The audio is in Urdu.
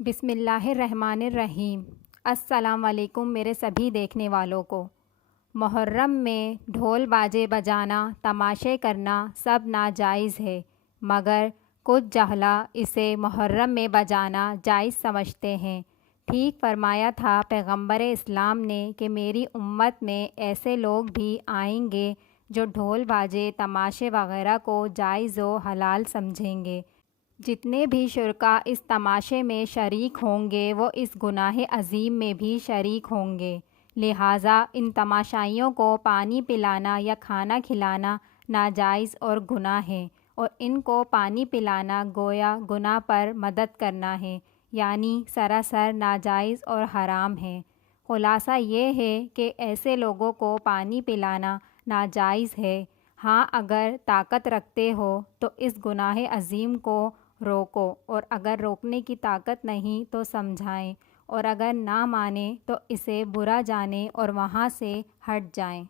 بسم اللہ الرحمن الرحیم۔ السلام علیکم میرے سبھی دیکھنے والوں کو۔ محرم میں ڈھول باجے بجانا، تماشے کرنا سب ناجائز ہے، مگر کچھ جہلہ اسے محرم میں بجانا جائز سمجھتے ہیں۔ ٹھیک فرمایا تھا پیغمبر اسلام نے کہ میری امت میں ایسے لوگ بھی آئیں گے جو ڈھول باجے تماشے وغیرہ کو جائز و حلال سمجھیں گے۔ جتنے بھی شرکاء اس تماشے میں شریک ہوں گے وہ اس گناہ عظیم میں بھی شریک ہوں گے، لہٰذا ان تماشائیوں کو پانی پلانا یا کھانا کھلانا ناجائز اور گناہ ہے، اور ان کو پانی پلانا گویا گناہ پر مدد کرنا ہے، یعنی سراسر ناجائز اور حرام ہے۔ خلاصہ یہ ہے کہ ایسے لوگوں کو پانی پلانا ناجائز ہے۔ ہاں، اگر طاقت رکھتے ہو تو اس گناہ عظیم کو روکو، اور اگر روکنے کی طاقت نہیں تو سمجھائیں، اور اگر نہ مانیں تو اسے برا جانیں اور وہاں سے ہٹ جائیں۔